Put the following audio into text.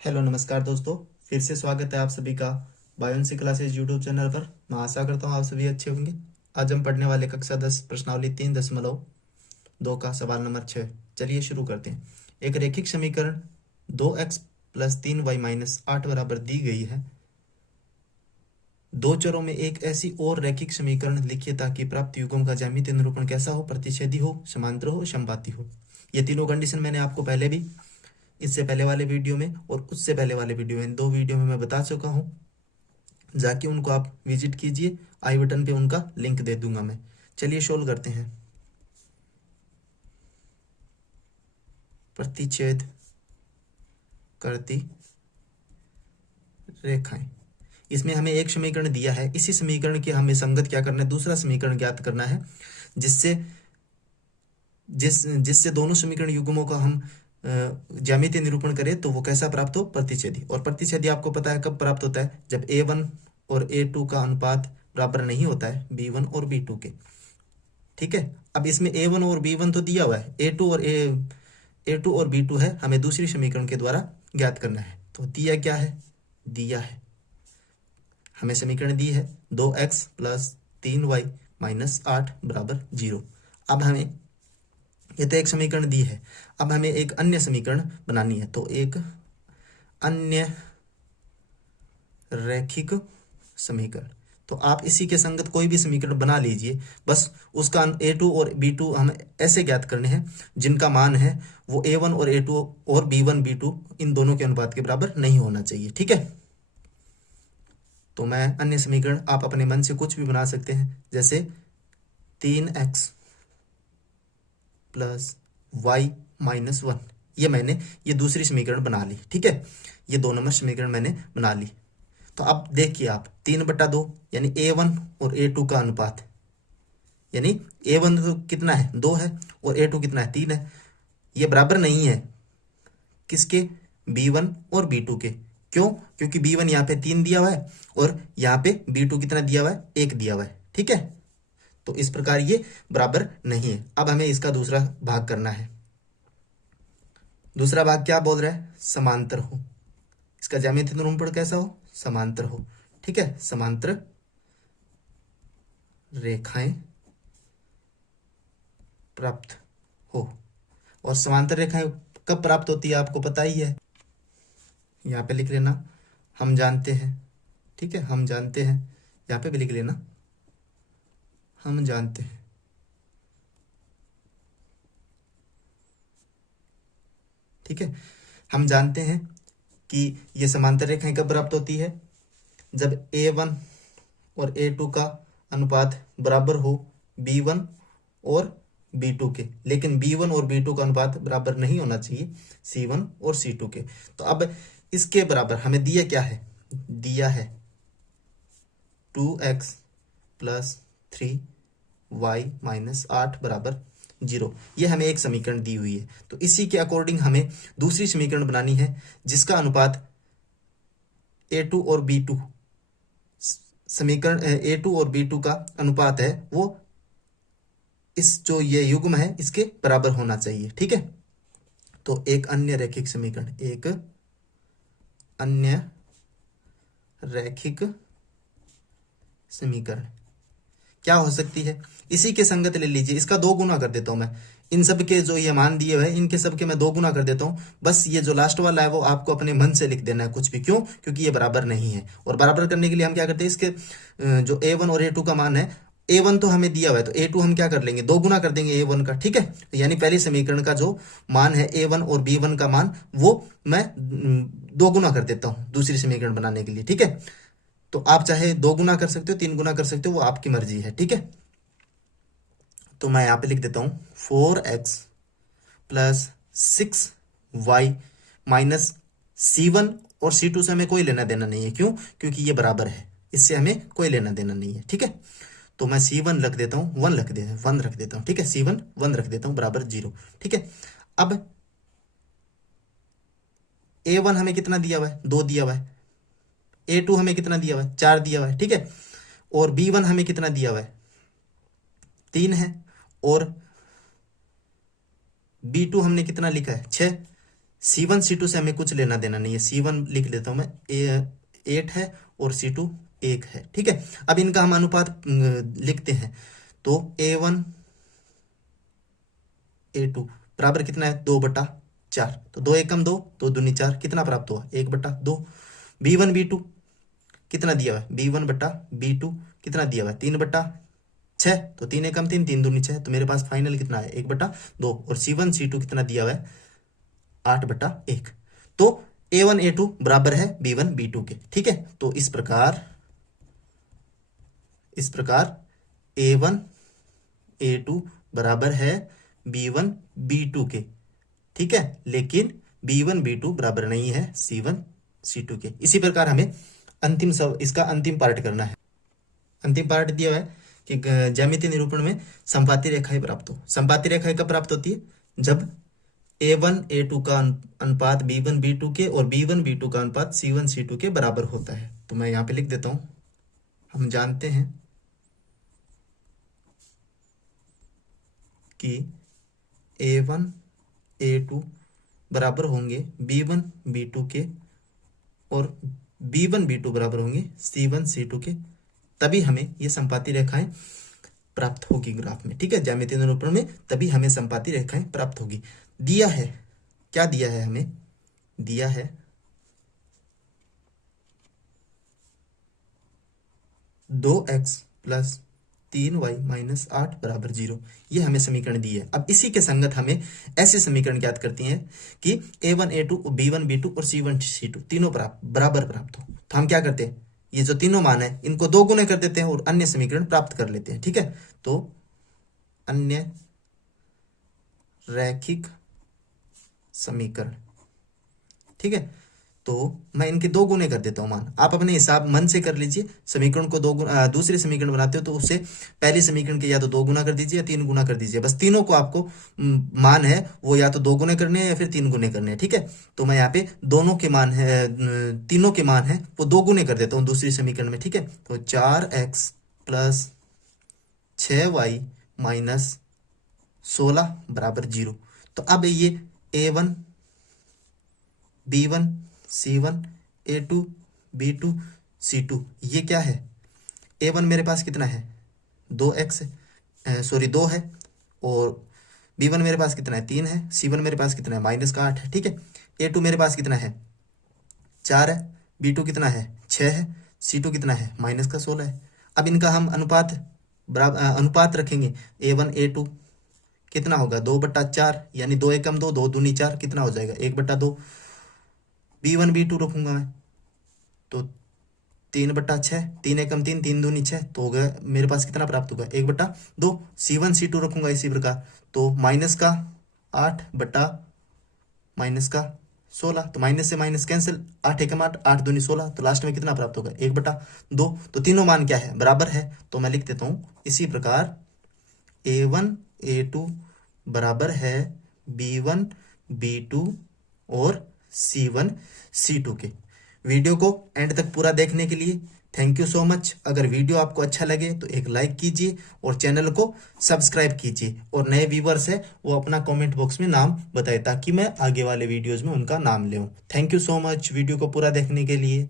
Hello नमस्कार दोस्तों। फिर से स्वागत है आप सभी का बायोन्सी क्लासेज यूट्यूब चैनल पर। मैं आशा करता हूँ आप सभी अच्छे होंगे। आज हम पढ़ने वाले कक्षा 10 प्रश्नावली 3.2 का सवाल नंबर 6। चलिए शुरू करते हैं। एक रैखिक समीकरण 2x + 3y - 8 बराबर दी गई है। दो चरों में एक ऐसी और रैखिक समीकरण लिखिए ताकि प्राप्त युग्म का ज्यामितीय निरूपण कैसा हो, प्रतिच्छेदी हो, समांतर हो, समबाती हो। ये तीनों कंडीशन मैंने आपको पहले भी, इससे पहले वाले वीडियो में और उससे पहले वाले वीडियो में, दो वीडियो में मैं बता चुका हूँ। जाके उनको आप विजिट कीजिए, आई बटन पे उनका लिंक दे दूंगा मैं। चलिए सोल्व करते हैं। प्रतिच्छेद करती रेखाएं। इसमें हमें एक समीकरण दिया है, इसी समीकरण के हमें संगत क्या करना है, दूसरा समीकरण ज्ञात करना है, जिससे जिससे दोनों समीकरण युग्मों का हम ज्यामितीय निरूपण करें तो वो कैसा प्राप्त हो, प्रतिच्छेदी। और प्रतिच्छेदी आपको पता है कब प्राप्त होता है, जब a1 और a2 का अनुपात बराबर नहीं होता है b1 और b2 के। ठीक है। अब इसमें a1 और b1 तो दिया हुआ है, a2 और b2 है, हमें दूसरी समीकरण के द्वारा ज्ञात करना है। तो दिया क्या है, दिया है हमें समीकरण दी है 2x + 3y - 8 बराबर 0। अब हमें, ये तो एक समीकरण दी है, अब हमें एक अन्य समीकरण बनानी है। तो एक अन्य रैखिक समीकरण, तो आप इसी के संगत कोई भी समीकरण बना लीजिए, बस उसका a2 और b2 हम ऐसे ज्ञात करने हैं जिनका मान है वो a1 और a2 और b1 b2 इन दोनों के अनुपात के बराबर नहीं होना चाहिए। ठीक है। तो मैं अन्य समीकरण, आप अपने मन से कुछ भी बना सकते हैं, जैसे 3x + y - 1, ये दूसरी समीकरण बना ली। ठीक है, ये 2 नंबर समीकरण मैंने बना ली। तो अब देखिए आप 3/2 यानी a1 और a2 का अनुपात, यानी a1 तो कितना है 2 है और a2 कितना है 3 है, ये बराबर नहीं है किसके, b1 और b2 के। क्यों? क्योंकि b1 यहाँ पे 3 दिया हुआ है और यहाँ पे b2 कितना दिया हुआ है, 1 दिया हुआ है। ठीक है, तो इस प्रकार ये बराबर नहीं है। अब हमें इसका दूसरा भाग करना है। दूसरा भाग क्या बोल रहा है, समांतर हो, इसका ज्यामितीय निरूपण कैसा हो, समांतर हो। ठीक है, समांतर रेखाएं प्राप्त हो। और समांतर रेखाएं कब प्राप्त होती है आपको पता ही है, यहाँ पे लिख लेना, हम जानते हैं। ठीक है, हम जानते हैं, यहाँ पे भी लिख लेना, हम जानते हैं। ठीक है, हम जानते हैं कि ये समांतर रेखाएं कब प्राप्त होती है, जब a1 और a2 का अनुपात बराबर हो b1 और b2 के। लेकिन b1 और b2 का अनुपात बराबर नहीं होना चाहिए c1 और c2 के। तो अब इसके बराबर हमें दिया क्या है, दिया है 2x + 3y - 8 बराबर 0। ये हमें एक समीकरण दी हुई है, तो इसी के अकॉर्डिंग हमें दूसरी समीकरण बनानी है जिसका अनुपात a2 और b2, समीकरण a2 और b2 का अनुपात है वो इस जो ये युग्म है इसके बराबर होना चाहिए। ठीक है, तो एक अन्य रैखिक समीकरण, एक अन्य रैखिक समीकरण क्या हो सकती है, इसी के संगत ले लीजिए, इसका 2 गुना कर देता हूं मैं। इन सब के जो ये मान दिए हुए हैं इनके सब के मैं 2 गुना कर देता हूं। बस ये जो लास्ट वाला है वो आपको अपने मन से लिख देना है कुछ भी। क्यों? क्योंकि ये बराबर नहीं है। और बराबर करने के लिए हम क्या करते हैं, इसके जो a1 और a2 का मान है, a1 तो हमें दिया हुआ है तो a2 हम क्या कर लेंगे, 2 गुना कर देंगे a1 का। ठीक है, तो यानी पहली समीकरण का जो मान है a1 और b1 का मान, वो मैं 2 गुना कर देता हूँ दूसरी समीकरण बनाने के लिए। ठीक है, तो आप चाहे 2 गुना कर सकते हो, 3 गुना कर सकते हो, वो आपकी मर्जी है। ठीक है, तो मैं यहां पे लिख देता हूं 4x + 6y - c1 और c2 से हमें कोई लेना देना नहीं है। क्यों? क्योंकि ये बराबर है, इससे हमें कोई लेना देना नहीं है। ठीक है, तो मैं c1 रख देता हूं, 1 रख देता हूं। ठीक है, c1 1 रख देता हूं बराबर 0। ठीक है, अब a1 हमें कितना दिया हुआ है, 2 दिया हुआ है। a2 हमें कितना दिया हुआ है, 4 दिया हुआ है। ठीक है, और b1 हमें कितना दिया हुआ है, 3 है। और b2 हमने कितना लिखा है, 6। C1 C2 से हमें कुछ लेना देना नहीं है, C1 लिख लेता हूं मैं, 8 है और C2 1 है, ठीक है। अब इनका हम अनुपात लिखते हैं, तो A1 A2 बराबर कितना है, 2/4, तो 2 एकम 2, 2 दूनी 4, कितना प्राप्त हुआ, 1/2। B1 B2 कितना दिया हुआ है, B1/B2 कितना दिया हुआ है, 3/6, तो 3 एकम 3, 3 दूनी 6, तो मेरे पास फाइनल कितना है, 1/2। और C1 C2 कितना दिया हुआ है, 8/1। तो A1 A2 बराबर है B1 B2 के, ठीक है। तो इस प्रकार A1 A2 बराबर है B1 B2 के, ठीक है। लेकिन B1 B2 बराबर नहीं है C1 C2 के। इसी प्रकार हमें इसका अंतिम पार्ट करना है। अंतिम पार्ट दिया हुआ है कि ज्यामितीय निरूपण में संपाती रेखाएं प्राप्त हो। संपाती रेखाएं कब प्राप्त होती है, जब A1 A2 का अनुपात B1 B2 के और B1 B2 का अनुपात C1 C2 के बराबर होता है। तो मैं यहां पे लिख देता हूं, हम जानते हैं कि A1 A2 बराबर होंगे B1 B2 के और B1 B2 बराबर होंगे C1 C2 के, तभी हमें ये संपाती रेखाएं प्राप्त होगी ग्राफ में, ठीक है। ज्यामितीय निरूपण में तभी हमें संपाती रेखाएं प्राप्त होगी। दिया है, क्या दिया है हमें, दिया है 2x प्लस 3y माइनस 8 बराबर 0, ये हमें समीकरण दी है। अब इसी के संगत हमें ऐसे समीकरण ज्ञात करती हैं कि A1 A2 B1 B2 और C1 C2 तीनों बराबर प्राप्त हो। तो हम क्या करते हैं, ये जो तीनों मान है इनको 2 गुने कर देते हैं और अन्य समीकरण प्राप्त कर लेते हैं, ठीक है। तो अन्य रैखिक समीकरण, ठीक है। तो मैं इनके 2 गुने कर देता हूं मान, आप अपने हिसाब मन से कर लीजिए। समीकरण को दूसरे समीकरण बनाते हो तो उससे पहले समीकरण के या तो 2 गुना कर दीजिए या 3 गुना कर दीजिए। बस तीनों को आपको मान है वो या तो 2 गुने करने हैं या फिर 3 गुने करने हैं, ठीक है। तो मैं यहाँ पे दोनों के मान है, तीनों के मान है वो 2 गुने कर देता हूँ दूसरी समीकरण में, ठीक है। तो 4x प्लस 6y माइनस 16 बराबर 0। तो अब ये A1 B1 C1 A2 B2 C2 ये क्या है, A1 मेरे पास कितना है 2x सॉरी 2 है, और B1 मेरे पास कितना है 3 है, C1 मेरे पास कितना है -8 है, ठीक है। A2 मेरे पास कितना है 4 है, B2 कितना है 6 है, C2 कितना है -16 है। अब इनका हम अनुपात रखेंगे, A1 A2 कितना होगा 2/4, यानी 2 एकम 2, 2 दूनी 4, कितना हो जाएगा 1/2। B1 B2 रखूंगा मैं तो 3/6, 3 एकम 3, 3 दूनी 6, तो हो गया मेरे पास कितना प्राप्त होगा 1/2। C1 C2 रखूंगा इसी प्रकार, तो -8 बटा -16, तो माइनस से माइनस कैंसिल, 8 एकम 8, 8 दूनी 16, तो लास्ट में कितना प्राप्त होगा 1/2। तो तीनों मान क्या है, बराबर है। तो मैं लिख देता हूं इसी प्रकार A1 A2 बराबर है B1 B2 और C1 C2 के। वीडियो को एंड तक पूरा देखने के लिए थैंक यू सो मच। अगर वीडियो आपको अच्छा लगे तो एक लाइक कीजिए और चैनल को सब्सक्राइब कीजिए, और नए व्यूवर्स है वो अपना कमेंट बॉक्स में नाम बताए ताकि मैं आगे वाले वीडियोस में उनका नाम ले। Thank you so much video को पूरा देखने के लिए।